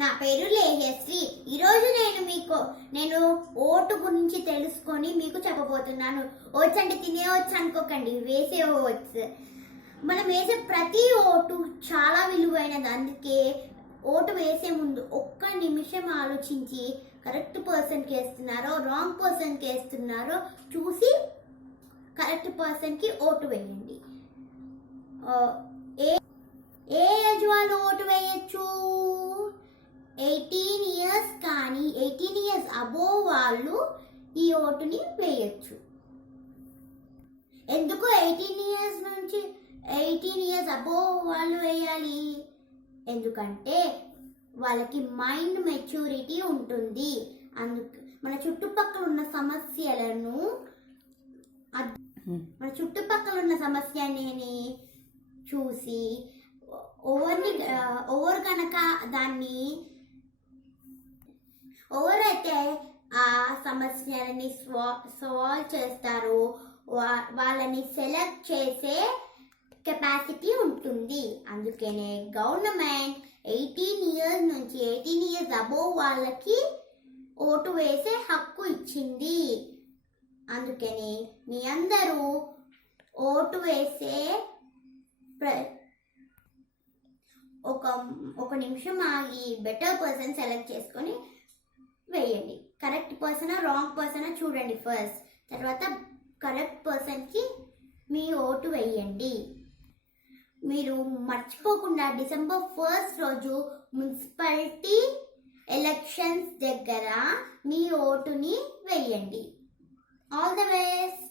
నా పేరు లేహశ్రీ. ఈరోజు నేను ఓటు గురించి తెలుసుకొని మీకు చెప్పబోతున్నాను. ఓట్స్ అంటే తినేవచ్చు అనుకోకండి, వేసే ఓట్స్. మనం వేసే ప్రతి ఓటు చాలా విలువైనది. అందుకే ఓటు వేసే ముందు ఒక్క నిమిషం ఆలోచించి కరెక్ట్ పర్సన్కి వేస్తున్నారో రాంగ్ పర్సన్కి వేస్తున్నారో చూసి కరెక్ట్ పర్సన్కి ఓటు వేయండి. ఏ ఏజ్ వాళ్ళు ఓటు వేయచ్చు? 18 ఇయర్స్ కానీ 18 ఇయర్స్ అబోవ్ వాళ్ళు ఈ ఓటుని వేయచ్చు. ఎందుకు 18 ఇయర్స్ నుంచి 18 ఇయర్స్ అబోవ్ వాళ్ళు వేయాలి? ఎందుకంటే వాళ్ళకి మైండ్ మెచ్యూరిటీ ఉంటుంది. అందుకు మన చుట్టుపక్కల ఉన్న సమస్యని చూసి ఎవరైతే ఆ సమస్యని సాల్వ్ చేస్తారో వాళ్ళని సెలెక్ట్ చేసే కెపాసిటీ ఉంటుంది. అందుకనే గవర్నమెంట్ 18 ఇయర్స్ నుంచి 18 ఇయర్స్ అబోవ్ వాళ్ళకి ఓటు వేసే హక్కు ఇచ్చింది. అందుకని మీ అందరూ ఓటు వేసే ఒక నిమిషం ఆగి బెటర్ పర్సన్ సెలెక్ట్ చేసుకొని వేయండి. కరెక్ట్ పర్సనా రాంగ్ పర్సనా చూడండి ఫస్ట్, తర్వాత కరెక్ట్ పర్సన్కి మీ ఓటు వేయండి. మీరు మర్చిపోకుండా December 1st రోజు మున్సిపాలిటీ ఎలక్షన్స్ దగ్గర మీ ఓటుని వేయండి. All the best.